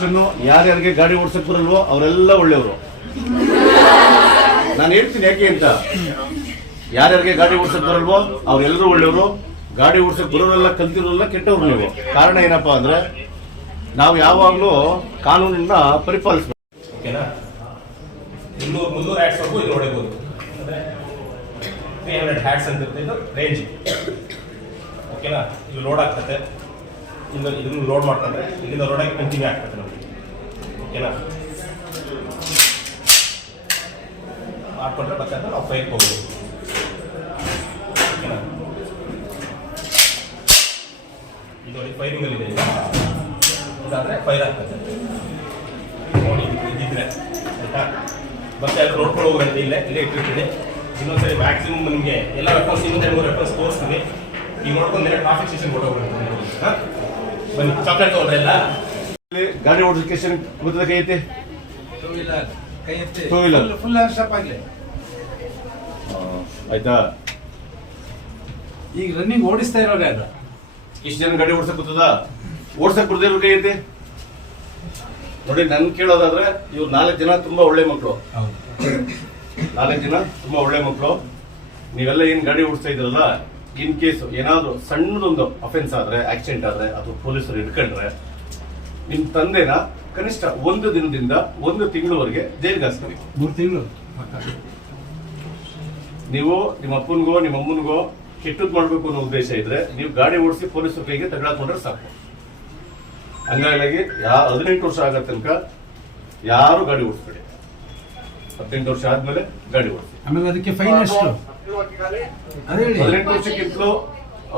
Description ಯಾರ್ಯಾರಿಗೆ ಗಾಡಿ ಓಡಿಸಕ್ ಬರಲ್ವೋ ಅವರೆಲ್ಲ ಒಳ್ಳೆಯವರು. ನಾನು ಹೇಳ್ತೀನಿ ಯಾಕೆ ಅಂತ, ಯಾರ್ಯಾರಿಗೆ ಗಾಡಿ ಓಡಿಸಕ್ ಬರಲ್ವೋ ಅವ್ರೆಲ್ಲರೂ ಒಳ್ಳೆಯವರು, ಗಾಡಿ ಓಡಿಸಕ್ ಬರೋರೆಲ್ಲ ಕಲ್ತಿರೋರೆಲ್ಲ ಕೆಟ್ಟವ್ರು ನೀವು. ಕಾರಣ ಏನಪ್ಪಾ ಅಂದ್ರೆ ನಾವು ಯಾವಾಗ್ಲೂ ಕಾನೂನನ್ನ ಪರಿಪಾಲಿಸಬೇಕು. ಓಕೆನಾ? 200-300 ಹ್ಯಾಟ್ಸ್ ವರೆಗೂ ಇದು ಹೊಡಿಬಹುದು. 300 ಹ್ಯಾಟ್ಸ್ ಅಂತ ಇದು ರೇಂಜ್. ಓಕೆನಾ? ಇದು ಲೋಡ್ ಆಗ್ತದೆ, ಇದನ್ನು ಲೋಡ್ ಮಾಡ್ಕೊಂಡ್ರೆ ಇಲ್ಲಿಂದ ಲೋಡಾಗಿ ಕಂಟಿನ್ಯೂ ಆಗ್ತದೆ ನಮಗೆ. ಓಕೆನಾ? ಮಾಡ್ಕೊಂಡ್ರೆ ಬೇಕಾದ್ರೆ ನಾವು ಫೈರ್ಗೆ ಹೋಗ್ಬೋದು. ಓಕೆನಾ? ಇದು ನೋಡಿ ಫೈರಿಂಗಲ್ಲಿ ಇದೆ, ಇದಾದರೆ ಫೈರ್ ಆಗ್ತದೆ ನೋಡಿ. ಇದಿದ್ರೆ ಆಯಿತಾ? ಮತ್ತೆ ಅಲ್ಲಿ ನೋಡ್ಕೊಂಡು ಹೋಗೋದಂತೆ ಇಲ್ಲೇ ಇಟ್ಟಿರ್ತೀನಿ. ಇನ್ನೊಂದ್ಸರಿ ಮ್ಯಾಕ್ಸಿಮಮ್ ನಿಮಗೆ ಎಲ್ಲ ವೆಪನ್ಸ್ 2-3 ವೆಪನ್ಸ್ ತೋರಿಸ್ತೀವಿ. ಈಗ ನೋಡ್ಕೊಂಡ್ರೆ ಟ್ರಾಫಿಕ್ ಸ್ಟೇಷನ್ ಕೊಟ್ಟೋಗ್ಬಿಡ್ತೀನಿ. ಬನ್ನಿ, ಚಾಕ್ಲೇಟ್ ತಗೊಂಡ್ರೆ ಎಲ್ಲ ಗಾಡಿ ಓಡಿಸಲಿಕ್ಕೆ ಎಷ್ಟು ಗೊತ್ತದ ಕೈ ಐತೆ? ಟೂ ವೀಲರ್ ಫುಲ್ ಸ್ಟಾಪ್ ಆಗಲಿ. ಆಯ್ತಾ? ಈಗ ರನ್ನಿಂಗ್ ಓಡಿಸ್ತಾ ಇರೋರು ಯಾರು? ಇಷ್ಟು ಜನ ಗಾಡಿ ಓಡಿಸಕ್ ಗೊತ್ತದ? ಓಡಿಸಕ್ ಬರದೇ ಇರೋ ಕೈ ಐತೆ ನೋಡಿ. ನನ್ ಕೇಳೋದಾದ್ರೆ ಇವ್ರು 4 ಜನ ತುಂಬಾ ಒಳ್ಳೆ ಮಕ್ಕಳು, 4 ಜನ ತುಂಬಾ ಒಳ್ಳೆ ಮಕ್ಕಳು. ನೀವೆಲ್ಲ ಏನ್ ಗಾಡಿ ಓಡಿಸ್ತಾ ಇದ್ರಲ್ಲ, ಇನ್ ಕೇಸ್ ಏನಾದ್ರು ಸಣ್ಣದೊಂದು ಅಫೆನ್ಸ್ ಆದ್ರೆ, ಆಕ್ಸಿಡೆಂಟ್ ಆದ್ರೆ ಅಥವಾ ಪೊಲೀಸರು ಹಿಡ್ಕೊಂಡ್ರೆ ನಿಮ್ ತಂದೆನ ಕನಿಷ್ಠ 1 ದಿನದಿಂದ 1 ತಿಂಗಳವರೆಗೆ ಜೈಲ್ಗೆ ಹಾಕ್ತಾರೆ. 3 ತಿಂಗಳು. ನೀವು ನಿಮ್ಮ ಅಪ್ಪನಿಗೋ ನಿಮ್ಮ ಅಮ್ಮನಿಗೋ ಕೆಟ್ಟದ್ ಮಾಡ್ಬೇಕು ಅನ್ನೋ ಉದ್ದೇಶ ಇದ್ರೆ ನೀವು ಗಾಡಿ ಓಡಿಸಿ ಪೊಲೀಸರ ಕೈಗೆ ತಗೊಳಕೊಂಡ್ರೆ ಸಾಕು. ಹಂಗಾಗಿ 18 ವರ್ಷ ಆಗೋ ತನಕ ಯಾರು ಗಾಡಿ ಓಡಿಸ್ಬೇಡಿ. 18 ವರ್ಷ ಆದ್ಮೇಲೆ ಗಾಡಿ ಓಡಿಸಿ. ಆಮೇಲೆ ಅದಕ್ಕೆ ಫೈನ್ ಎಷ್ಟು?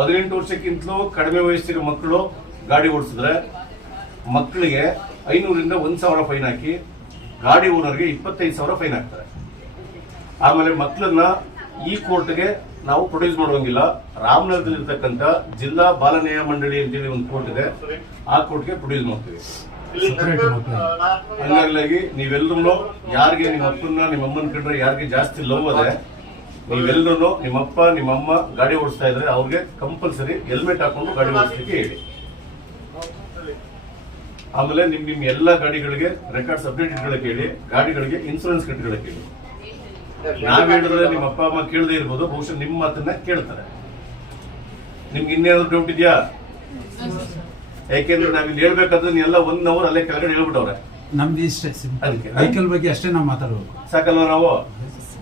18 ವರ್ಷಕ್ಕಿಂತಲೂ ಕಡಿಮೆ ವಯಸ್ಸಿನ ಮಕ್ಕಳು ಗಾಡಿ ಓಡಿಸಿದ್ರೆ ಮಕ್ಕಳಿಗೆ 500ರಿಂದ 1,000 ಫೈನ್ ಹಾಕಿ, ಗಾಡಿ ಓನರ್ಗೆ 25,000 ಫೈನ್ ಹಾಕ್ತಾರೆ. ಆಮೇಲೆ ಮಕ್ಕಳನ್ನ ಈ ಕೋರ್ಟ್ಗೆ ನಾವು ಪ್ರೊಡ್ಯೂಸ್ ಮಾಡುವಂಗಿಲ್ಲ. ರಾಮನಗರದಲ್ಲಿ ಇರ್ತಕ್ಕಂಥ ಜಿಲ್ಲಾ ಬಾಲ ನ್ಯಾಯ ಮಂಡಳಿ ಅಂತೇಳಿ ಒಂದು ಕೋರ್ಟ್ ಇದೆ, ಆ ಕೋರ್ಟ್ಗೆ ಪ್ರೊಡ್ಯೂಸ್ ಮಾಡ್ತೀವಿ. ಹಂಗಾಗಿ ನೀವೆಲ್ಲರೂ ಯಾರಿಗೆ ನಿಮ್ಮ ಅಪ್ಪನ ನಿಮ್ಮ ಅಮ್ಮನ ಕಂಡ್ರೆ ಯಾರಿಗೆ ಜಾಸ್ತಿ ಲವ್ ಅದೇ, ನೀವೆಲ್ಲರೂ ನಿಮ್ಮಪ್ಪ ನಿಮ್ಮಮ್ಮ ಗಾಡಿ ಓಡಿಸ್ತಾ ಇದ್ರೆ ಅವ್ರಿಗೆ ಕಂಪಲ್ಸರಿ ಹೆಲ್ಮೆಟ್ ಹಾಕೊಂಡು ಗಾಡಿ ಓಡಿಸ್ಲಿಕ್ಕೆ ಹೇಳಿ. ಆಮೇಲೆ ನಿಮ್ ಎಲ್ಲ ಗಾಡಿಗಳಿಗೆ ರೆಕಾರ್ಡ್ಸ್ ಅಪ್ಡೇಟ್ ಇಟ್ಕೊಳ್ಳಕ್ಕೆ ಹೇಳಿ, ಗಾಡಿಗಳಿಗೆ ಇನ್ಸೂರೆನ್ಸ್ ಕಟ್ಕೊಳ್ಳಕ್ಕೆ ಹೇಳಿ. ನಾವ್ ಹೇಳಿದ್ರೆ ನಿಮ್ಮ ಅಪ್ಪ ಅಮ್ಮ ಕೇಳದೇ ಇರ್ಬೋದು, ಬಹುಶಃ ನಿಮ್ಮ ಮಾತನ್ನ ಕೇಳ್ತಾರೆ. ನಿಮ್ಗೆ ಇನ್ನೇನಾದ್ರು ಡೌಟ್ ಇದೆಯಾ? ಯಾಕೆಂದ್ರೆ ನಾವ್ ಇಲ್ಲಿ ಹೇಳ್ಬೇಕಾದ್ರೆ ನೀವೆಲ್ಲ 1 ಅವರ್ ಅಲ್ಲೇ ಕೆಳಗಡೆ ಹೇಳ್ಬಿಟ್ಟವ್ರೆ. ನಮ್ದು ಇಷ್ಟೇ, ವೆಹಿಕಲ್ ಬಗ್ಗೆ ಅಷ್ಟೇ ನಾವು ಮಾತಾಡ್ಬೇಕು, ಸಾಕಲ್ವ ನಾವು?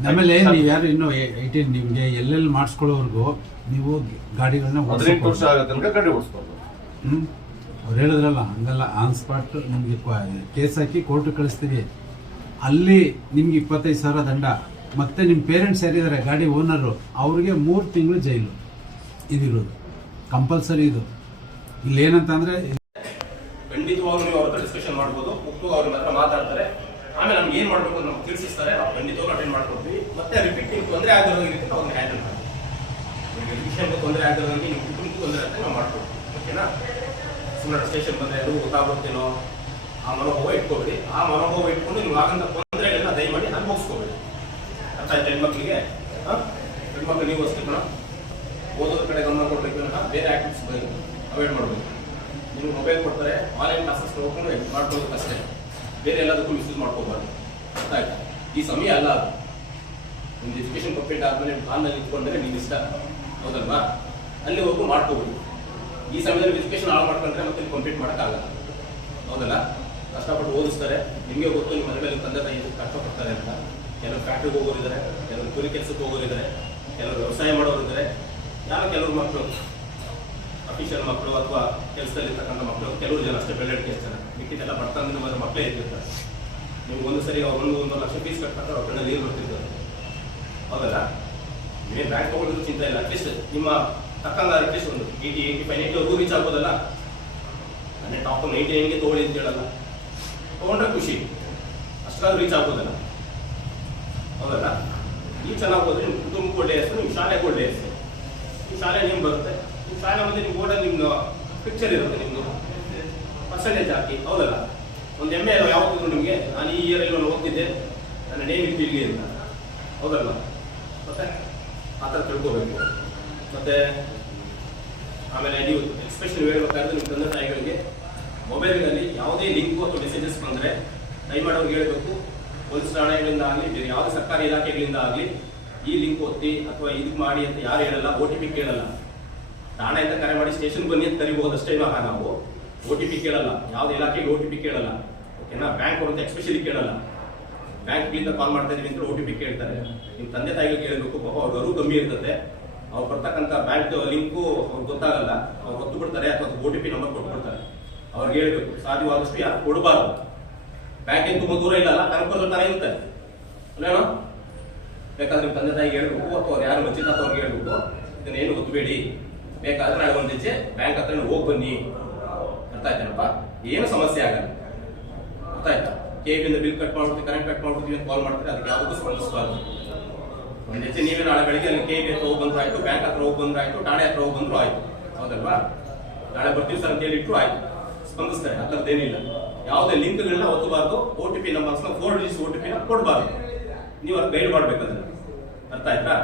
ಆಮೇಲೆ ನೀವು ಯಾರು ಇನ್ನು 18 ನಿಮ್ಗೆ ಎಲ್ಲೆಲ್ಲಿ ಮಾಡಿಸ್ಕೊಳ್ಳೋವರೆಗೂ ನೀವು ಗಾಡಿಗಳನ್ನ 18 ವರ್ಷ ಆಗೋ ತನಕ ಗಾಡಿ ಓಡಿಸ್ಬೋದು. ಅವ್ರು ಹೇಳಿದ್ರಲ್ಲ ಹಂಗಲ್ಲ, ಆನ್ ಸ್ಪಾಟ್ ನಿಮ್ಗೆ ಕೇಸ್ ಹಾಕಿ ಕೋರ್ಟ್ ಕಳಿಸ್ತೀವಿ. ಅಲ್ಲಿ ನಿಮ್ಗೆ 25,000 ದಂಡ. ಮತ್ತೆ ನಿಮ್ಮ ಪೇರೆಂಟ್ಸ್ ಯಾರಿದ್ದಾರೆ ಗಾಡಿ ಓನರು, ಅವ್ರಿಗೆ 3 ತಿಂಗಳು ಜೈಲು ಇದಿರೋದು ಕಂಪಲ್ಸರಿ. ಇದು ಇಲ್ಲಿ ಏನಂತಂದ್ರೆ ಖಂಡಿತವಾಗ್ಲೂ ನೀವು ಅವ್ರ ಹತ್ರ ಡಿಸ್ಕಷನ್ ಮಾಡ್ಬೋದು, ಮುಕ್ತವಾಗಿ ಅವ್ರ ಹತ್ರ ಮಾತಾಡ್ತಾರೆ. ಆಮೇಲೆ ನಮ್ಗೆ ಏನ್ ಮಾಡ್ಬೇಕು ಅಂತ ನಮ್ಗೆ ತಿಳಿಸಿಸ್ತಾರೆ, ನಾವು ಖಂಡಿತವಾಗ್ಲೂ ಅಟೆಂಡ್ ಮಾಡ್ಕೊಡ್ತೀವಿ. ಮತ್ತೆ ರಿಪೀಟಿಂಗ್ ತೊಂದರೆ ಆಗಿರೋ ರೀತಿ ಅವ್ರನ್ನ ಹ್ಯಾಂಡಲ್ ಮಾಡ್ತೀವಿ. ರಿವಿಷನ್ಗೆ ತೊಂದರೆ ಆಗಿರೋರಿಗೆ ನೀವು ಕುಟುಂಬಕ್ಕೆ ತೊಂದರೆ ಅಂತ ನಾವು ಮಾಡ್ಕೊಡ್ತೀವಿ. ಓಕೆನಾ? ಸುಮ್ಮನೆ ಸ್ಟೇಷನ್ ಬಂದರೆ ಅದು ಗೊತ್ತಾಗುತ್ತೇನೋ ಆ ಮನೋಭಾವ ಇಟ್ಕೋಬೇಡಿ. ಆ ಮನೋಭಾವ ಇಟ್ಕೊಂಡು ನೀವು ಆಗಂತ ತೊಂದರೆಗಳನ್ನ ದಯಮಾಡಿ ಅನುಭವಿಸ್ಕೋಬೇಡಿ. ಅರ್ಥ ಆಯ್ತು? ಹೆಣ್ಮಕ್ಳಿಗೆ ಹೆಣ್ಮಕ್ಳು ನೀವು ಅಷ್ಟೇ ಕಣ ಓದೋದ್ರ ಕಡೆ ಗಮನ ಕೊಡಬೇಕು ಅಂತ ಬೇರೆ ಆಕ್ಟಿವಿಟೀಸ್ ಅವಾಯ್ಡ್ ಮಾಡಬೇಕು. ನೀವು ಮೊಬೈಲ್ ಕೊಡ್ತಾರೆ, ಆನ್ಲೈನ್ ಕ್ಲಾಸಸ್ ಹೋಗ್ಕೊಂಡು ಮಾಡ್ಕೊಳ್ಳೋದು ಅಷ್ಟೇ, ಬೇರೆ ಎಲ್ಲದಕ್ಕೂ ಮಿಸ್ಯೂಸ್ ಮಾಡ್ಕೋಬಾರ್ದು. ಅರ್ಥ ಆಯ್ತಾ? ಈ ಸಮಯ ಅಲ್ಲ ಅದು. ನಿಮ್ದು ಎಜುಕೇಶನ್ ಕಂಪ್ಲೀಟ್ ಆದ್ಮೇಲೆ ನಿಮ್ಮ ಕಾಲಲ್ಲಿ ನಿಂತ್ಕೊಂಡ್ರೆ ನೀವು ಇಷ್ಟ, ಹೌದಲ್ವಾ? ಅಲ್ಲಿವರೆಗೂ ಮಾಡ್ಕೋಬೋದು. ಈ ಸಮಯದಲ್ಲಿ ಎಜುಕೇಶನ್ ಹಾಳು ಮಾಡ್ಕೊಂಡ್ರೆ ಮತ್ತೆ ಕಂಪ್ಲೀಟ್ ಮಾಡೋಕ್ಕಾಗಲ್ಲ, ಹೌದಲ್ಲ? ಕಷ್ಟಪಟ್ಟು ಓದಿಸ್ತಾರೆ. ನಿಮಗೆ ಗೊತ್ತು ನಿಮ್ಮ ಮನೆಯಲ್ಲಿ ತಂದೆ ತಾಯಿ ಕಷ್ಟಪಡ್ತಾರೆ ಅಂತ. ಕೆಲವರು ಫ್ಯಾಕ್ಟ್ರಿಗೆ ಹೋಗೋರಿದ್ದಾರೆ, ಕೆಲವರು ಕೂಲಿ ಕೆಲಸಕ್ಕೆ ಹೋಗೋರಿದ್ದಾರೆ, ಕೆಲವರು ವ್ಯವಸಾಯ ಮಾಡೋರಿದ್ದಾರೆ, ಕೆಲವರು ಮಕ್ಕಳು ಅಫಿಷಿಯಲ್ ಮಕ್ಕಳು ಅಥವಾ ಕೆಲಸದಲ್ಲಿರ್ತಕ್ಕಂಥ ಮಕ್ಕಳು, ಕೆಲವರು ಜನ ಅಷ್ಟೇ ಬೆಳೆಡಿಕೆ ಇರ್ತಾರೆ. ಮಿಕ್ಕಿದೆಲ್ಲ ಬರ್ತಂದ್ರೆ ಮತ್ತೆ ಮಕ್ಕಳೇ ಇರ್ತಿರ್ತಾರೆ. ನೀವು ಒಂದು ಸರಿ 1 ಲಕ್ಷ ಫೀಸ್ ಕಟ್ಟಾದ್ರೆ ಅವ್ರ ಕಡೆ ನೀರು ಬರ್ತಿರ್ತಾರೆ, ಹೌದಲ್ಲ? ನೀವೇ ಬ್ಯಾಂಕ್ ತೊಗೊಂಡಿದ್ದು ಚಿಂತೆ ಇಲ್ಲ. ಅಟ್ಲೀಸ್ಟ್ ನಿಮ್ಮ ತಕ್ಕಂಗ ಅಟ್ಲೀಸ್ಟ್ ಒಂದು 80, 85, 90ವರೆಗೂ ರೀಚ್ ಆಗ್ಬೋದಲ್ಲ. ನಾನೇ ಟಾಪ್ 99ಗೆ ತೊಗೊಳ್ಳಿ ಅಂತ ಹೇಳಲ್ಲ, ತೊಗೊಂಡ್ರೆ ಖುಷಿ, ಅಷ್ಟಾದ್ರೂ ರೀಚ್ ಆಗ್ಬೋದಲ್ಲ, ಹೌದಲ್ಲ? ಈಗ ಚೆನ್ನಾಗಿ ಹೋದ್ರೆ ನಿಮ್ಮ ಕುಟುಂಬಕ್ಕೆ ಒಳ್ಳೆಯ ಹೆಸರು, ನಿಮ್ಮ ಶಾಲೆಗೆ ಒಳ್ಳೆಯ ಹೆಸರು. ನಿಮ್ಮ ಶಾಲೆ ನಿಮ್ಗೆ ಬರುತ್ತೆ, ನಿಮ್ಮ ಶಾಲೆ ಮತ್ತೆ ನಿಮ್ಮ ಬೋರ್ಡಲ್ಲಿ ನಿಮ್ದು ಪಿಕ್ಚರ್ ಇರುತ್ತೆ, ನಿಮ್ಮದು ಪರ್ಸೆಂಟೇಜ್ ಹಾಕಿ, ಹೌದಲ್ಲ? ಒಂದು ಹೆಮ್ಮೆ ಯಾವತ್ತಿದ್ರು ನಿಮಗೆ, ನಾನು ಈ ಇಯರಲ್ಲಿ ನಾನು ಓದ್ತಿದ್ದೆ, ನನ್ನ ನೇಮ್ ಇತ್ತು ಇಲ್ಲಿ ಅಂತ, ಹೌದಲ್ಲ? ಮತ್ತೆ ಆ ಥರ ತಿಳ್ಕೋಬೇಕು. ಮತ್ತು ಆಮೇಲೆ ನೀವು ಎಕ್ಸ್ಪೆಷಲ್ ಹೇಳ್ಬೇಕಾದ್ರೆ ನಿಮ್ಮ ತಂದೆ ತಾಯಿಗಳಿಗೆ ಮೊಬೈಲ್ನಲ್ಲಿ ಯಾವುದೇ ಲಿಂಕ್ ಅಥವಾ ಮೆಸೇಜಸ್ ಬಂದರೆ ದಯಮಾಡಿ ಅವ್ರಿಗೆ ಹೇಳಬೇಕು, ಪೊಲೀಸ್ ಠಾಣೆಗಳಿಂದ ಆಗಲಿ ಬೇರೆ ಯಾವುದೇ ಸರ್ಕಾರಿ ಇಲಾಖೆಗಳಿಂದ ಆಗಲಿ ಈ ಲಿಂಕ್ ಒತ್ತಿ ಅಥವಾ ಇದಕ್ಕೆ ಮಾಡಿ ಅಂತ ಯಾರು ಹೇಳಲ್ಲ, OTP ಕೇಳಲ್ಲ. ಠಾಣೆಯಿಂದ ಕರೆ ಮಾಡಿ ಸ್ಟೇಷನ್ ಬನ್ನಿ ಅಂತ ಕರಿಬಹುದು ಅಷ್ಟೇ. ನಾವು OTP ಕೇಳಲ್ಲ, ಯಾವುದೇ ಇಲಾಖೆಗೆ OTP ಕೇಳಲ್ಲ. ಓಕೆನಾ? ಬ್ಯಾಂಕ್ ಅವ್ರಂತ ಎಕ್ಸ್ಪೆಷಲಿ ಕೇಳಲ್ಲ. ಬ್ಯಾಂಕ್ಗಳಿಂದ ಕಾಲ್ ಮಾಡ್ತಾ ಇದೀವಿ ಅಂತ OTP ಕೇಳ್ತಾರೆ. ನಿಮ್ಮ ತಂದೆ ತಾಯಿಗೆ ಕೇಳಬೇಕು, ಪಾಪ ಅವ್ರ ಅರಿವು ಕಮ್ಮಿ ಇರ್ತದೆ. ಅವ್ರು ಬರ್ತಕ್ಕಂಥ ಬ್ಯಾಂಕ್ ಲಿಂಕು ಅವ್ರಿಗೆ ಗೊತ್ತಾಗಲ್ಲ, ಅವ್ರು ಗೊತ್ತು ಬಿಡ್ತಾರೆ ಅಥವಾ OTP ನಂಬರ್ ಕೊಟ್ಬಿಡ್ತಾರೆ. ಅವ್ರಿಗೆ ಹೇಳ್ಬೇಕು, ಸಾಧ್ಯವಾದಷ್ಟು ಯಾರು ಕೊಡಬಾರ್ದು. ಬ್ಯಾಂಕ್ ಏನು ತುಂಬ ದೂರ ಇಲ್ಲಲ್ಲ, ಕನಕಪುರದ ತರ ಇರುತ್ತೆ ಅಲ್ಲೇನೋ. ಬೇಕಾದ್ರೆ ನಿಮ್ಮ ತಂದೆ ತಾಯಿಗೆ ಹೇಳ್ಬೇಕು ಅಥವಾ ಅವ್ರು ಯಾರು ರಚಿತ ಅವ್ರಿಗೆ ಹೇಳ್ಬೇಕು, ಇದನ್ನೇನು ಗೊತ್ತಬೇಡಿ, ಬೇಕಾದ್ರೆ ನಾಳೆ ಒಂದು ಹೆಜ್ಜೆ ಬ್ಯಾಂಕ್ ಹತ್ರ ಹೋಗಿ ಬನ್ನಿ. ಅರ್ಥ ಆಯ್ತಾನಪ್ಪ? ಏನು ಸಮಸ್ಯೆ ಆಗಲ್ಲ. ಅರ್ಥ ಆಯ್ತಾ? ಕೇಬಿಂದ ಬಿಲ್ ಕಟ್ ಮಾಡ್ಬಿಡ್ತೀವಿ, ಕರೆಂಟ್ ಕಟ್ ಮಾಡ್ಬಿಡ್ತೀವಿ ಅಂತ ಕಾಲ್ ಮಾಡ್ತಾರೆ, ಅದಕ್ಕೆ ಯಾವುದಕ್ಕೂ ಸ್ಪಂದಿಸಬಾರ್ದು. ಒಂದು ಹೆಜ್ಜೆ ನೀವೇ ನಾಳೆ ಬೆಳಿಗ್ಗೆ ಅಲ್ಲಿ ಕೇಬಿ ಹತ್ರ ಹೋಗಿ ಬಂದ್ರು ಆಯ್ತು, ಬ್ಯಾಂಕ್ ಹತ್ರ ಹೋಗಿ ಬಂದ್ರು ಆಯ್ತು, ಠಾಣೆ ಹತ್ರ ಹೋಗಿ ಬಂದ್ರು ಆಯ್ತು. ಹೌದಲ್ವಾ? ನಾಳೆ ಬರ್ತೀವಿ ಸರ್ ಅಂತ ಹೇಳಿಟ್ರು ಆಯ್ತು, ಸ್ಪಂದಿಸ್ತಾರೆ. ಅದರದ್ದೇನಿಲ್ಲ. ಯಾವುದೇ ಲಿಂಕ್ಗಳನ್ನ ಒತ್ತಬಾರ್ದು, OTP ನಂಬರ್ಸ್ನ 4 ಡಿಜಿಟ್ OTP ಕೊಡಬಾರ್ದು. ನೀವು ಅವ್ರಿಗೆ ಗೈಡ್ ಮಾಡ್ಬೇಕು ಅದನ್ನ. ಅರ್ಥ ಆಯ್ತಾ?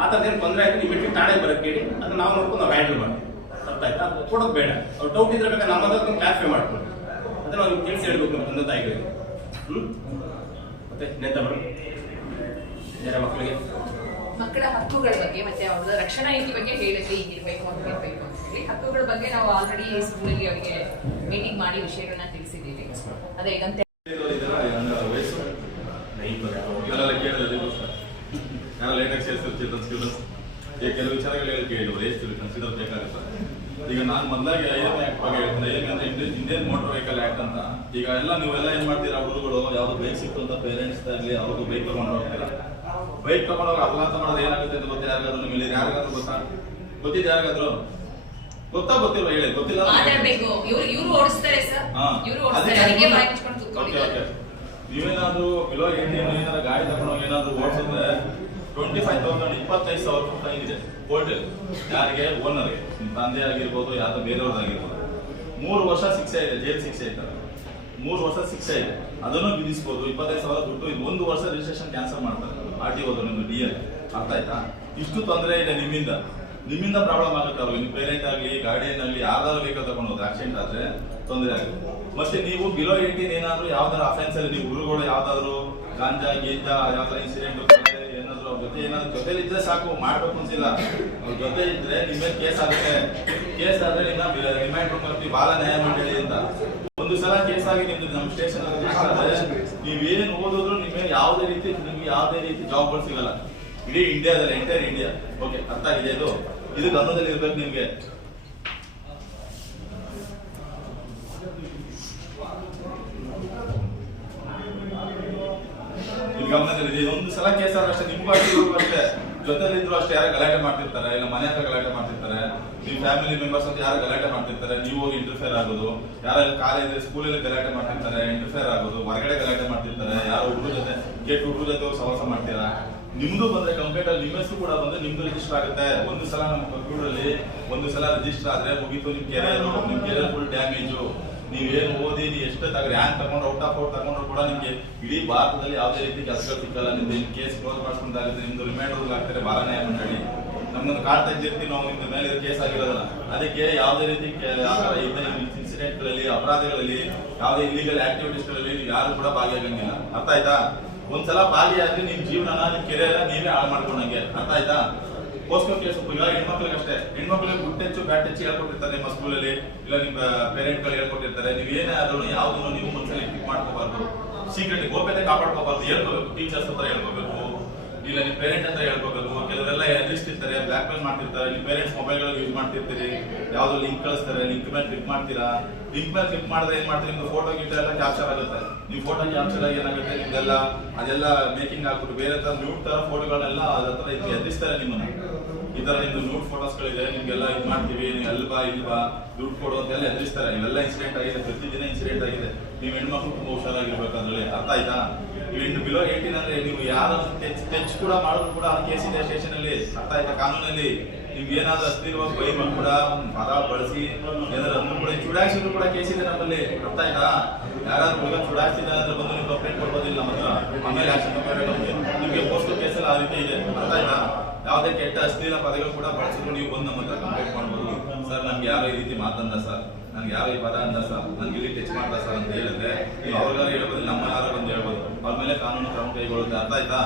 ಆ ಥರದ್ದೇನು ತೊಂದರೆ ಆಯ್ತು ಇಮಿಡಿಯೇಟ್ ಠಾಣೆ ಬರೋಕ್ಕೆ ಹೇಳಿ, ಅದನ್ನ ನಾವು ನೋಡ್ಕೊಂಡು ನಾವು ಹ್ಯಾಂಡಲ್ ಮಾಡ್ತೀವಿ. ಅರ್ಥ ಆಯ್ತಾ? ಕೊಡೋದು ಬೇಡ. ಅವ್ರು ಡೌಟ್ ಇದ್ರೆ ಬೇಕಾದ್ರೆ ನಮ್ಮ ಹತ್ರ ಕ್ಲಾರಿಫೈ ಮಾಡ್ಕೊಂಡು ಅದನ್ನ ಅವ್ರಿಗೆ ತಿಳಿಸಿ ಹೇಳ್ಬೇಕು ನಮ್ಮ ತಂದೆ ತಾಯಿಗಳಿಗೆ. ಮತ್ತೆ ಇನ್ನೆಂತ ಮಾಡಿ ಬೇರೆ ಮಕ್ಕಳ ಹಕ್ಕುಗಳ ಬಗ್ಗೆ ಮತ್ತೆ ಅವರ ರಕ್ಷಣಾ ನೀತಿ ಬಗ್ಗೆ ಹೇಳಿದ್ರೆ ಹೀಗಿರ್ಬೇಕು ಹಂಗಿರ್ಬೇಕು ಅಂತ ಹೇಳಿ. ಹಕ್ಕುಗಳ ಬಗ್ಗೆ ನಾವು ಆಲ್ರೆಡಿ ಸ್ಕೂಲಲ್ಲಿ ಅವರಿಗೆ ಮೀಟಿಂಗ್ ಮಾಡಿ ವಿಷಯಗಳನ್ನ ತಿಳಿಸಿದ್ದೀವಿ. ಅದೇ ಈಗಂತ ವಯಸ್ಸು ಲೇಟೆಸ್ಟ್ ಚಿಲ್ಡ್ರನ್ಸ್ ಕೆಲವು ವಿಚಾರಗಳು ಕೇಳಿದ್ರು ಎಷ್ಟು ಕನ್ಸಿಡರ್ ಬೇಕಾಗುತ್ತೆ. ಈಗ ನಾನು ಮೊದಲಾಗಿ 5ನೇ ಆಕ್ಟ್ ಬಗ್ಗೆ ಹೇಳ್ತೀನಿ. ಏನಂದ್ರೆ ಇಂಡಿಯನ್ ಮೋಟರ್ ವೆಹಿಕಲ್ ಆಕ್ಟ್ ಅಂತ. ಈಗ ಎಲ್ಲ ನೀವೆಲ್ಲ ಏನ್ ಮಾಡ್ತೀರಾ, ಹುಡುಗರು ಯಾವ್ದು ಬೈಕ್ ಸಿಕ್ತು ಅಂತ ಪೇರೆಂಟ್ಸ್ ಆಗಲಿ ಅವ್ರಿಗೂ ಬೈಕ್ ತಗೊಂಡು ಹೋಗ್ತೀರಾ. ಬೈಕ್ ತಗೊಂಡೋಗಿ ಅಪಘಾತ ಮಾಡೋದು ಏನಾಗುತ್ತೆ ಅಂತ ಗೊತ್ತಾ? ಯಾರಿಗಾದ್ರು ನಿಮ್ಮಲ್ಲಿ ಯಾರಿಗಾದ್ರು ಗೊತ್ತಾ? ಗೊತ್ತಿದ್ದು ಯಾರಿಗಾದ್ರು ಗೊತ್ತಾ? ಗೊತ್ತಿಲ್ಲ ಹೇಳಿ. ಗೊತ್ತಿಲ್ಲ ನೀವೇನಾದ್ರು ಬಿಲೋ 18 ಏನಾದ್ರು ಗಾಡಿ ತಗೊಂಡೋಗಿ ಏನಾದ್ರು ಓಡಿಸಿದ್ರೆ 25,000 25,000 ಫೈನ್ ಇದೆ ಕೋರ್ಟಲ್ಲಿ. ಯಾರಿಗೆ? ಓನರ್ಗೆ, ನಿಮ್ಮ ತಂದೆ ಆಗಿರ್ಬೋದು, ಯಾವ್ದೋ ಬೇರೆಯವ್ರದ್ದಾಗಿರ್ಬೋದು. 3 ವರ್ಷ ಶಿಕ್ಷೆ ಇದೆ, ಜೈಲ್ ಶಿಕ್ಷೆ ಇರ್ತಾರೆ. 3 ವರ್ಷ ಶಿಕ್ಷೆ ಇದೆ, ಅದನ್ನು ವಿಧಿಸ್ಬೋದು. 25,000 ದುಡ್ಡು. ಇದು 1 ವರ್ಷ ರಿಜಿಸ್ಟ್ರೇಷನ್ ಕ್ಯಾನ್ಸಲ್ ಮಾಡ್ತಾರೆ RTO ನಿಮ್ದು DL. ಅರ್ಥ ಆಯ್ತಾ? ಇಷ್ಟು ತೊಂದರೆ ಇದೆ ನಿಮ್ಮಿಂದ ಪ್ರಾಬ್ಲಮ್ ಆಗುತ್ತೆ. ಅವ್ರಿಗೆ ನಿಮ್ಮ ಪೇರೆಂಟ್ ಆಗಲಿ ಗಾರ್ಡಿಯನ್ ಯಾವ್ದಾದ್ರು ವೆಹಿಕಲ್ ತಗೊಂಡು ಹೋದ್ರೆ ಆಕ್ಸಿಡೆಂಟ್ ಆದ್ರೆ ತೊಂದರೆ ಆಗುತ್ತೆ. ಮತ್ತೆ ನೀವು ಬಿಲೋ 18 ಏನಾದ್ರು ಯಾವ್ದಾದ್ರು ಅಫೆನ್ಸ್ ಅಲ್ಲಿ ನೀವು ಗುರುಗಳು ಯಾವ್ದಾದ್ರು ಗಾಂಜಾ ಗೀಂಜಾ ಯಾವ್ದಾದ್ರು ಇನ್ಸಿಡೆಂಟ್ ಏನಾದ್ರು ಅವ್ರ ಜೊತೆ ಏನಾದ್ರು ಜೊತೆಲಿ ಇದ್ರೆ ಸಾಕು, ಮಾಡ್ಬೇಕು ಅನ್ಸಿಲ್ಲ. ಅವ್ರ ಜೊತೆ ಇದ್ರೆ ನಿಮ್ಮ ಕೇಸ್ ಆಗುತ್ತೆ. ಕೇಸ್ ಆದ್ರೆ ನಿನ್ನ ರಿಮೈಂಡ್ ಮಾಡ್ತೀವಿ ಬಾಲ ನ್ಯಾಯ ಮಂಡಳಿ ಅಂತ. ಒಂದು ಸಲ ಕೇಸ್ ಆಗಿ ನಿಮ್ದು ನಮ್ಮ ಸ್ಟೇಷನ್ ನೀವೇನು ಓದಿದ್ರು ನಿಮ್ಗೆ ಯಾವುದೇ ರೀತಿ ಜಾಬ್ಗಳು ಸಿಗಲ್ಲ ಇಡೀ ಇಂಡಿಯಾದಲ್ಲಿ, ಎಂಟೈರ್ ಇಂಡಿಯಾ. ಓಕೆ, ಅರ್ಥ ಆಗಿದೆ? ಇದು ಗಮನದಲ್ಲಿ ಇರ್ಬೇಕು ನಿಮ್ಗೆ. ಗಮನದಲ್ಲಿ ಒಂದು ಸಲ ಕೇಸ್ ಆದ್ರೆ ಅಷ್ಟೇ ನಿಮ್ಗೂ ಅಷ್ಟೇ, ಜೊತೆಲಿದ್ರು ಅಷ್ಟೇ ಯಾರು ಗಲಾಟೆ ಮಾಡ್ತಿರ್ತಾರೆ, ಇಲ್ಲ ಮನೆ ಹತ್ರ ಗಲಾಟೆ ಮಾಡ್ತಿರ್ತಾರೆ, ನಿಮ್ ಫ್ಯಾಮಿಲಿ ಮೆಂಬರ್ಸ್ ಅಂತ ಯಾರು ಗಲಾಟೆ ಮಾಡ್ತಿರ್ತಾರೆ, ನೀವು ಹೋಗಿ ಇಂಟರ್ಫೇರ್ ಆಗೋದು. ಯಾರು ಕಾಲೇಜ್ ಸ್ಕೂಲಲ್ಲಿ ಗಲಾಟೆ ಮಾಡ್ತಿರ್ತಾರೆ, ಇಂಟರ್ಫೇರ್ ಆಗೋದು. ಹೊರಗಡೆ ಗಲಾಟೆ ಮಾಡ್ತಿರ್ತಾರೆ, ಯಾರು ಹುಡುಗರ ಜೊತೆ ಹುಡುಗರ ಜೊತೆ ಸಹವಾಸ ಮಾಡ್ತೀರಾ. ನಿಮ್ದು ಬಂದ್ರೆ ಕಂಪ್ಲೀಟ್ ಅಲ್ಲಿ ನಿಮ್ಮ ಹೆಸರು ಕೂಡ ಬಂದ್ರೆ ನಿಮ್ದು ರಿಜಿಸ್ಟರ್ ಆಗುತ್ತೆ. ಒಂದು ಸಲ ನಮ್ಮ ಕಂಪ್ಯೂಟರ್ ಅಲ್ಲಿ ಒಂದು ಸಲ ರಿಜಿಸ್ಟರ್ ಆದ್ರೆ ಮುಗೀತು. ನಿಮ್ ಕೆರಿಯರ್ ಫುಲ್ ಡ್ಯಾಮೇಜು. ನೀವೇನು ಓದಿ ಎಷ್ಟು ರ್ಯಾಂಕ್ ತಗೊಂಡು ಔಟ್ ಆಫ್ ಔಟ್ ತಗೊಂಡ್ರು ಕೂಡ ನಿಮ್ಗೆ ಇಡೀ ಭಾರತದಲ್ಲಿ ಯಾವುದೇ ರೀತಿ ಕೆಲಸಗಳು ಸಿಕ್ಕಲ್ಲ. ನಿಮ್ದು ಕೇಸ್ ಕ್ಲೋಸ್ ಮಾಡ್ಕೊಂಡಾಗುತ್ತೆ, ನಿಮ್ದು ರಿಮೈಂಡರ್ ಆಗ್ತಾರೆ ಬಾಲ ನ್ಯಾಯ ಮಂಡಳಿ. ನಮ್ಮನ್ನು ಕಾಡ್ತಾ ಇದ್ದಿರ್ತೀವಿ ನಾವು, ನಿಮ್ದು ಮೇಲೆ ಕೇಸ್ ಆಗಿರೋದಲ್ಲ. ಅದಕ್ಕೆ ಯಾವುದೇ ರೀತಿ ಇನ್ಸಿಡೆಂಟ್ ಗಳಲ್ಲಿ, ಅಪರಾಧಗಳಲ್ಲಿ, ಯಾವುದೇ ಇಲ್ಲಿಗಲ್ ಆಕ್ಟಿವಿಟೀಸ್ ಗಳಲ್ಲಿ ಯಾರು ಕೂಡ ಭಾಗಿಯಾಗಂಗಿಲ್ಲ. ಅರ್ಥ ಆಯ್ತಾ? ಒಂದ್ಸಲ ಭಾಗಿಯಾದ್ರೆ ನಿಮ್ ಜೀವನ ನಿಮ್ ಕೆರಿಯರ್ ನೀವೇ ಹಾಳು ಮಾಡ್ಕೊಂಡಂಗೆ. ಅರ್ಥ ಆಯ್ತಾ? ಪೋಸ್ಕೋ ಕೇಸ್ ಇವಾಗ ಹೆಣ್ಮಕ್ಳಿಗೆ ಅಷ್ಟೇ, ಹೆಣ್ಮಕ್ಳಿಗೆ ಗುಟ್ಟೆಚ್ಚು ಬ್ಯಾಟ್ ಹೆಚ್ಚು ಹೇಳ್ಕೊಟ್ಟಿರ್ತಾರೆ ನಿಮ್ಮ ಸ್ಕೂಲಲ್ಲಿ, ಇಲ್ಲ ನಿಮ್ಮ ಪೇರೆಂಟ್ ಗಳು ಹೇಳ್ಕೊಟ್ಟಿರ್ತಾರೆ. ನೀವು ಏನೇ ಆದ್ರೂ ಯಾವ್ದನ್ನು ನೀವು ಒಂದ್ಸಲಿ ಕ್ಲಿಕ್ ಮಾಡ್ಕೋಬಾರ್ದು. ಸೀಕ್ರೆಟ್ ಗೋಪ್ಯತೆ ಕಾಪಾಡ್ಕೋಬಾರ್ದು. ಹೇಳ್ಕೋಬೇಕು, ಟೀಚರ್ಸ್ ಹತ್ರ ಹೇಳ್ಕೋಬೇಕು, ಇಲ್ಲ ನಿಮ್ ಪೇರೆಂಟ್ ಹತ್ರ ಹೇಳ್ಕೋಬೇಕು. ಕೆಲವರೆಲ್ಲ ಎದುರಿಸ್ತಿರ್ತಾರೆ, ಬ್ಲಾಕ್ ಮೇಲ್ ಮಾಡ್ತಿರ್ತಾರೆ. ನಿಮ್ ಪೇರೆಂಟ್ಸ್ ಮೊಬೈಲ್ ಯೂಸ್ ಮಾಡ್ತಿರ್ತೀರಿ, ಯಾವ್ದೋ ಲಿಂಕ್ ಕಳಿಸ್ತಾರೆ, ಲಿಂಕ್ ಮೇಲೆ ಕ್ಲಿಕ್ ಮಾಡ್ತೀರಾ. ಲಿಂಕ್ ಮೇಲೆ ಕ್ಲಿಕ್ ಮಾಡಿದ್ರೆ ಏನ್ ಮಾಡ್ತೀರಿ, ನಿಮ್ದು ಫೋಟೋ ಗೀಟೋ ಎಲ್ಲ ಕ್ಯಾಪ್ಚರ್ ಆಗುತ್ತೆ. ನೀವು ಫೋಟೋ ಕ್ಯಾಪ್ಚರ್ ಆಗಿ ಏನಾಗುತ್ತೆ, ನಿಮ್ದೆಲ್ಲ ಅದೆಲ್ಲ ಮೇಕಿಂಗ್ ಆಗ್ಬಿಟ್ಟು ಬೇರೆ ತರ ನ್ಯೂಡ್ ತರ ಫೋಟೋಗಳನ್ನೆಲ್ಲ ಅದ್ರ ಎದುರಿಸ್ತಾರೆ ನಿಮ್ಮನ್ನ. ಈ ತರ ನಿಮ್ದು ನ್ಯೂಡ್ ಫೋಟೋಸ್ಗಳಿದೆ, ನಿಮ್ಗೆಲ್ಲ ಇದು ಮಾಡ್ತೀವಿ, ನೀವು ಅಲ್ವಾ ಇಲ್ವಾ ದುಡ್ಡು ಕೊಡು ಅಂತೆಲ್ಲ ಎದುರಿಸ್ತಾರೆ. ಇವೆಲ್ಲ ಇನ್ಸಿಡೆಂಟ್ ಆಗಿದೆ, ಪ್ರತಿದಿನ ಇನ್ಸಿಡೆಂಟ್ ಆಗಿದೆ. ನೀವು ಹೆಣ್ಮಕ್ಳು ತುಂಬಾ ಹುಷಾರಾಗಿರ್ಬೇಕು ಅದ್ರಲ್ಲಿ. ಅರ್ಥ ಆಯ್ತಾ? ನೀವು ಬಿಲೋ 18 ಅಂದ್ರೆ ನೀವು ಯಾರು ಟಚ್ ಕೂಡ ಮಾಡಿದ್ರು ಕೂಡ ಕೇಸ್ ಇದೆ ಸ್ಟೇಷನ್ ಅಲ್ಲಿ. ಅರ್ಥ ಆಯ್ತಾ? ಕಾನೂನಲ್ಲಿ ನಿಮ್ಗೆ ಏನಾದ್ರು ಅಸ್ಥಿರವಾಗಿ ಬೈಬಲ್ ಕೂಡ ಪದ ಬಳಸಿ ಏನಾದ್ರು ಅಂದ್ರೂ ಕೂಡ ಚುಡಾಯಿಸಿದ್ರು ಕೂಡ ಕೇಸ್ ಇದೆ ನಮ್ಮಲ್ಲಿ. ಅರ್ಥ ಆಯ್ತಾ? ಯಾರಾದ್ರೂ ಹುಡುಗ ಚುಡಾಯಿಸಿದ ಅಂದ್ರೆ ಬಂದು ನೀವು ಕಂಪ್ಲೇಂಟ್ ಕೊಡ್ಬೋದಿಲ್ಲ ನಮ್ಮ ಹತ್ರ, ಆಮೇಲೆ ಆಕ್ಷನ್ ತಗೊಳ್ಬೇಕು. ನಿಮ್ಗೆ ಪೋಸ್ಟಲ್ ಕೇಸಲ್ಲಿ ಆ ರೀತಿ ಇದೆ. ಅರ್ಥ ಆಯ್ತಾ? ಯಾವುದೇ ಕೆಟ್ಟ ಅಶ್ಲೀಲ ಪದಗಳು ಕೂಡ ಬಳಸಿದ್ರು ನೀವು ಬಂದು ನಮ್ಮ ಹತ್ರ ಕಂಪ್ಲೇಂಟ್ ಮಾಡ್ಬೋದು. ಸರ್ ನಮ್ಗೆ ಯಾರೋ ಈ ರೀತಿ ಮಾತಂದ ಸರ್, ನನ್ಗೆ ಯಾವ ಈ ಪದ ಅಂದ ಸರ್, ನನ್ಗೆ ಇಲ್ಲಿ ಟಚ್ ಮಾಡ್ದ ಸರ್ ಅಂತ ಹೇಳಿದ್ರೆ ನೀವು ಅವ್ರಿಗಾರು ಹೇಳ್ಬೋದು, ನಮ್ಮ ಯಾರು ಬಂದು ಹೇಳ್ಬೋದು, ಅವ್ರ ಮೇಲೆ ಕಾನೂನು ಕ್ರಮ ಕೈಗೊಳ್ಳುತ್ತೆ. ಅರ್ಥ ಆಯ್ತಾ?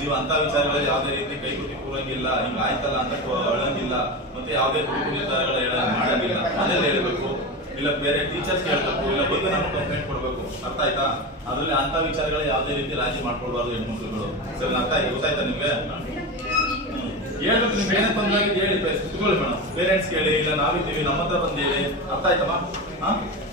ನೀವು ಅಂತ ವಿಚಾರಗಳಲ್ಲಿ ಯಾವುದೇ ರೀತಿ ಕೈಕುಟಿ ಕೂರಂಗಿಲ್ಲ, ಹಿಂಗ ಆಯ್ತಲ್ಲ ಅಂತ ಹೇಳಂಗಿಲ್ಲ, ಮತ್ತೆ ಯಾವುದೇ ಕುಟುಂಬ ನಿರ್ಧಾರಗಳ ಮಾಡಂಗಿಲ್ಲ. ಮನೇಲಿ ಹೇಳ್ಬೇಕು, ಇಲ್ಲ ಬೇರೆ ಟೀಚರ್ಸ್ ಹೇಳ್ಬೇಕು, ಇಲ್ಲ ಬಂದು ನಮ್ಗೆ ಕಂಪ್ಲೇಂಟ್ ಕೊಡ್ಬೇಕು. ಅರ್ಥ ಆಯ್ತಾ? ಅದ್ರಲ್ಲಿ ಅಂತ ವಿಚಾರಗಳು ಯಾವುದೇ ರೀತಿ ರಾಜಿ ಮಾಡ್ಕೊಳ್ಬಾರ್ದು ಹೆಣ್ಮಕ್ಳುಗಳು. ಸರಿ, ಅರ್ಥ ಆಯ್ತು? ಗೊತ್ತಾಯ್ತಾ ನಿಮ್ಗೆ? ಹೇಳ್ಬೇಕು, ನಿಮ್ಗೆ ಏನೇ ತೊಂದರೆ ಆಗಿದೆ ಹೇಳಿ, ಕುತ್ಕೊಳ್ಳಿ ಮೇಡಮ್, ಪೇರೆಂಟ್ಸ್ ಕೇಳಿ, ಇಲ್ಲ ನಾವಿದ್ದೀವಿ ನಮ್ಮ ಹತ್ರ ಬಂದು ಹೇಳಿ. ಅರ್ಥ ಆಯ್ತಮ್ಮ?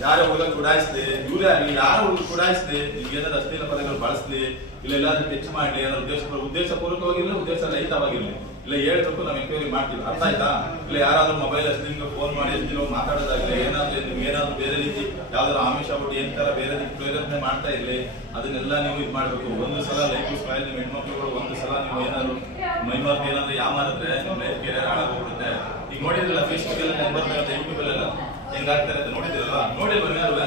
ಯಾರೇ ಹುಡುಗ ಚುಡಾಯಿಸ್ಲಿ, ಇವರೇ ಆಗಲಿ ಯಾರು ಹುಡುಗ ಚುಡಾಯಿಸ್ಲಿ, ನಿಮ್ಗೆ ಏನಾದ್ರು ಅಶ್ಲೀಲ ಪದಗಳು ಬಳಸ್ಲಿ, ಇಲ್ಲ ಎಲ್ಲಾದ್ರೂ ಟಚ್ ಮಾಡಲಿ, ಏನಾದ್ರು ಉದ್ದೇಶಪೂರ್ವಕವಾಗಿರ್ಲಿ, ಉದ್ದೇಶ ರಹಿತವಾಗಿರ್ಲಿ, ಇಲ್ಲ ಹೇಳ್ಬೇಕು, ನಾವು ಎಂಕ್ವೈರಿ ಮಾಡ್ತೀವಿ. ಅರ್ಥ ಆಯ್ತಾ? ಇಲ್ಲ ಯಾರಾದ್ರೂ ಮೊಬೈಲ್ ಅಶ್ಲೀಲ ಫೋನ್ ಮಾಡಿ ಅಶ್ಲೀಲ ಮಾತಾಡೋದಾಗ್ಲಿ, ಏನಾದ್ರು ನಿಮ್ಗೆ ಏನಾದ್ರು ಬೇರೆ ರೀತಿ ಯಾವ್ದಾದ್ರು ಆಮಿಷ ಬಿಟ್ಟು ಏನ್ ತರ ಬೇರೆ ರೀತಿ ಪ್ರೇರಣೆ ಮಾಡ್ತಾ ಇರ್ಲಿ, ಅದನ್ನೆಲ್ಲ ನೀವು ಇದು ಮಾಡ್ಬೇಕು. ಒಂದು ಸಲ ಲೈಫ್ ಸ್ಮೈಲ್ ನಿಮ್ಮ ಹೆಣ್ಮಕ್ಳುಗಳು ಒಂದು ಸಲ ನೀವು ಏನಾದ್ರು ಮೈಮಾರ್ಕ್ ಏನಾದ್ರು ಯಾಮಾರಿದ್ರೆ ನಿಮ್ಮ ಲೈಫ್ ಕೆರಿಯರ್ ಹಾಳಾಗೋಗ್ಬಿಡುತ್ತೆ. ಈಗ ನೋಡಿದ್ರಲ್ಲ ಫೇಸ್ಬುಕ್ ಎಲ್ಲ ಬರ್ತಾರೆ, ಯೂಟ್ಯೂಬ್ ಅಲ್ಲೆಲ್ಲ ಹೆಂಗಾಗ್ತಾರೆ ಅಂತ ನೋಡಿದ್ರಲ್ಲ? ನೋಡಿಲ್ವ ಯಾರು?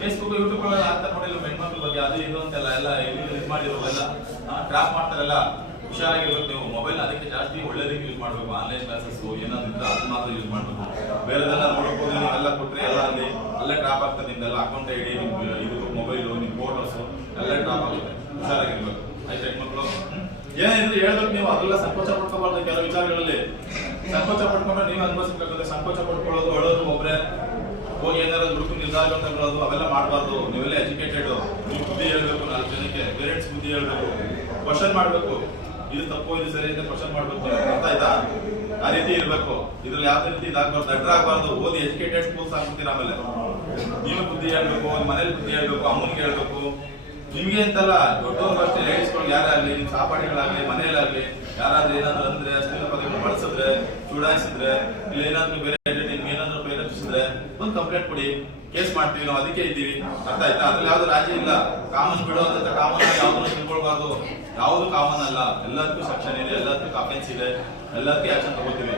ಫೇಸ್ಬುಕ್ ಯೂಟ್ಯೂಬ್ ಆಗ್ತಾ ನೋಡಿಲ್ವ? ಹೆಣ್ಮಕ್ಳ ಬಗ್ಗೆ ಅದು ಇದು ಅಂತೆಲ್ಲ ಎಲ್ಲ ಇದು ಮಾಡಿರೋಲ್ಲ, ಟ್ರಾಪ್ ಮಾಡ್ತಾರಲ್ಲ. ಹುಷಾರಾಗಿರ್ಬೇಕು ನೀವು. ಮೊಬೈಲ್ ಅದಕ್ಕೆ ಜಾಸ್ತಿ ಒಳ್ಳೇದಕ್ಕೆ ಯೂಸ್ ಮಾಡ್ಬೇಕು. ಆನ್ಲೈನ್ ಕ್ಲಾಸಸ್ ಏನಾದ್ರು ಇದ್ರೆ ಅದು ಮಾತ್ರ ಯೂಸ್ ಮಾಡ್ಬೇಕು. ಬೇರೆದೆಲ್ಲ ನೋಡಕ್ ಹೋಗಿ ನೀವೆಲ್ಲ ಕೊಟ್ರೆ ಎಲ್ಲ ಅಲ್ಲೇ ಟ್ರಾಪ್ ಆಗ್ತದೆ. ನಿಮ್ದೆಲ್ಲ ಅಕೌಂಟ್ ಐಡಿ, ನಿಮ್ ಇದು ಮೊಬೈಲು, ನಿಮ್ ಫೋಟೋಸ್ ಎಲ್ಲ ಟ್ರಾಪ್ ಆಗುತ್ತೆ. ಹುಷಾರಾಗಿರ್ಬೇಕು ಆಯ್ತಾ ಹೆಣ್ಮಕ್ಳು? ಏನಿದ್ರು ಹೇಳ್ಬೇಕು ನೀವು. ಅದೆಲ್ಲ ಸಂಕೋಚ ಪಡ್ಕೋಬಾರ್ದು. ಕೆಲವು ವಿಚಾರಗಳಲ್ಲಿ ಸಂಕೋಚ ಪಡ್ಕೊಂಡ್ರೆ ನೀವು ಅನುಭವಿಸಬೇಕಾಗುತ್ತೆ. ಸಂಕೋಚ ಪಡ್ಕೊಳ್ಳೋದು, ಅಳೋದು, ಒಬ್ರೆ ಹೋಗಿ ಏನಾದ್ರು ದುಡುಕು ನಿರ್ಧಾರಗಳು ತಗೊಳ್ಳೋದು ಅವೆಲ್ಲ ಮಾಡಬಾರ್ದು. ನೀವೆಲ್ಲ ಎಜುಕೇಟೆಡ್, ನೀವು ಬುದ್ಧಿ ಹೇಳ್ಬೇಕು, 4 ಜನಕ್ಕೆ ಪೇರೆಂಟ್ಸ್ ಬುದ್ಧಿ ಹೇಳ್ಬೇಕು, ಕ್ವಶನ್ ಮಾಡ್ಬೇಕು. ಇದು ತಪ್ಪು ಇದು ಸರಿ ಅಂತ ಕ್ವಶನ್ ಮಾಡ್ಬೇಕು. ಅರ್ಥ ಆಯ್ತಾ? ಆ ರೀತಿ ಇರ್ಬೇಕು. ಇದ್ರಲ್ಲಿ ಯಾವ್ದೇ ರೀತಿ ಇದಾಗಬಾರ್ದು, ಅಡ್ರಾಗಬಾರ್ದು. ಓದಿ ಎಜುಕೇಟೆಡ್ ಸ್ಕೂಲ್ಸ್ ಆಗ್ಬಿಡ್ತೀರ. ಆಮೇಲೆ ನೀವು ಬುದ್ಧಿ ಹೇಳ್ಬೇಕು, ಮನೇಲಿ ಬುದ್ಧಿ ಹೇಳ್ಬೇಕು, ಅಮ್ಮನಿಗೆ ಹೇಳ್ಬೇಕು. ನಿಮ್ಗೆ ಅಂತಲ್ಲ, ದೊಡ್ಡವ್ರು ಅಷ್ಟೇ, ಲೇಡೀಸ್ಗಳು ಯಾರಾಗ್ಲಿ, ನಿಮ್ ಸಹಪಾಠಿಗಳಾಗ್ಲಿ, ಮನೆಯಲ್ಲಾಗ್ಲಿ ಯಾರಾದ್ರೂ ಏನಾದ್ರು ಅಂದ್ರೆ ಅಶ್ಲೀಲ ಪದಗಳು ಬಳಸಿದ್ರೆ, ಚುಡಾಯಿಸಿದ್ರೆ, ಇಲ್ಲ ಏನಾದ್ರು ಬೇರೆ ನಿಮ್ಗೆ ಏನಾದ್ರು ಪ್ರೇರೇಪಿಸಿದ್ರೆ ಒಂದು ಕಂಪ್ಲೇಂಟ್ ಕೊಡಿ, ಕೇಸ್ ಮಾಡ್ತೀವಿ. ನಾವು ಅದಕ್ಕೆ ಇದ್ದೀವಿ. ಅರ್ಥ ಆಯ್ತಾ? ಅದ್ರಲ್ಲಿ ಯಾವ್ದು ರಾಜಿ ಇಲ್ಲ. ಕಾಮನ್ ಬಿಡೋದಂತ ಕಾಮನ್ ಯಾವ್ದು ತಿಳ್ಕೊಳ್ಬಾರ್ದು. ಯಾವ್ದು ಕಾಮನ್ ಅಲ್ಲ. ಎಲ್ಲದಕ್ಕೂ ಸೆಕ್ಷನ್ ಇದೆ, ಎಲ್ಲದಕ್ಕೂ ಅಫೆನ್ಸ್ ಇದೆ, ಎಲ್ಲದಕ್ಕೂ ಆಕ್ಷನ್ ತಗೋತೀವಿ.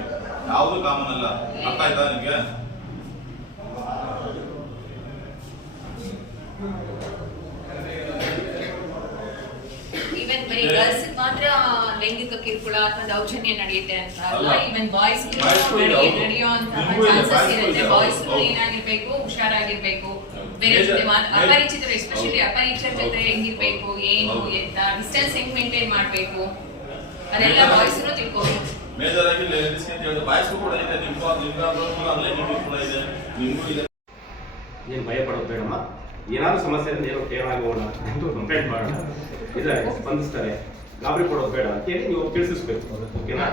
ಯಾವ್ದು ಕಾಮನ್ ಅಲ್ಲ. ಅರ್ಥ ಆಯ್ತಾ ನಿಮ್ಗೆ? ಈವನ್ ಬರೀ ಗರ್ಲ್ಸ್ ಮಾತ್ರ ಲೈಂಗಿಕ ಕಿರುಕುಳ ಅಥವಾ ದೌರ್ಜನ್ಯ ನಡೆಯುತ್ತೆ ಅಂತ ಅಲ್ಲ, ಈವನ್ ಬಾಯ್ಸ್ ನಡೆಯುವಂತಹ ಚಾನ್ಸಸ್ ಇರುತ್ತೆ. ಬಾಯ್ಸ್ ಏನಾಗಿರ್ಬೇಕು, ಹುಷಾರಾಗಿರ್ಬೇಕು. ಬೇರೆ ಜೊತೆ ಅಪರಿಚಿತರು, ಎಸ್ಪೆಷಲಿ ಅಪರಿಚಿತರ ಜೊತೆ ಹೆಂಗಿರ್ಬೇಕು, ಏನು ಎಂತ ಡಿಸ್ಟೆನ್ಸ್ ಹೆಂಗ್ ಮೇಂಟೈನ್ ಮಾಡ್ಬೇಕು, ಅದೆಲ್ಲ ಬಾಯ್ಸ್ ತಿಳ್ಕೋಬೇಕು. ಮೇಜರ್ ಆಗಿ ಲೇಡೀಸ್ ಅಂತ ಹೇಳಿದ್ರೆ ಬಾಯ್ಸ್ ಕೂಡ ಇದೆ, ನಿಮ್ಗೂ ಕೂಡ ಇದೆ, ನಿಮ್ಗೂ ಇದೆ. ಏನು ಭಯ ಪಡೋದು ಬೇಡಮ್ಮ. ಏನಾದ್ರು ಸಮಸ್ಯೆ ಅಂದ್ರೆ ಏನಾಗೋಣ ಅಂತ ಕಂಪ್ಲೇಂಟ್ ಮಾಡೋಣ, ಇದ್ದಾರೆ ಸ್ಪಂದಿಸ್ತಾರೆ. ಗಾಬರಿ ಕೊಡೋದು ಬೇಡ ಅಂತೇಳಿ ನೀವು ತಿಳಿಸಿಸ್ಬೇಕು. ಓಕೆನಾ?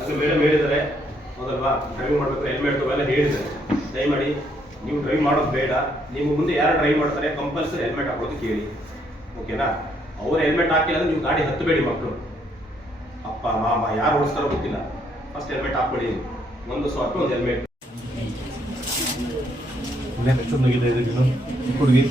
ಅದು ಮೇಡಮ್ ಹೇಳಿದ್ದಾರೆ ಹೌದಲ್ವಾ, ಡ್ರೈವಿಂಗ್ ಮಾಡ್ಬೇಕು ಹೆಲ್ಮೆಟ್ ಎಲ್ಲ ಹೇಳಿದ್ದಾರೆ. ದಯಮಾಡಿ ನೀವು ಡ್ರೈವ್ ಮಾಡೋದು ಬೇಡ. ನೀವು ಮುಂದೆ ಯಾರು ಡ್ರೈವ್ ಮಾಡ್ತಾರೆ ಕಂಪಲ್ಸರಿ ಹೆಲ್ಮೆಟ್ ಹಾಕೋದು ಕೇಳಿ. ಓಕೆನಾ? ಅವ್ರು ಹೆಲ್ಮೆಟ್ ಹಾಕಿಲ್ಲ ಅಂದ್ರೆ ನೀವು ಗಾಡಿ ಹತ್ತಬೇಡಿ. ಮಕ್ಕಳು, ಅಪ್ಪ ಮಾಮ ಯಾರು ಓಡಿಸ್ತಾರೋ ಗೊತ್ತಿಲ್ಲ, ಫಸ್ಟ್ ಹೆಲ್ಮೆಟ್ ಹಾಕೊಳ್ಳಿ. ಒಂದು ಸಾಕು ಒಂದು ಹೆಲ್ಮೆಟ್. ನೆಕ್ಸ್ಟ್ ಹುಡುಗಿ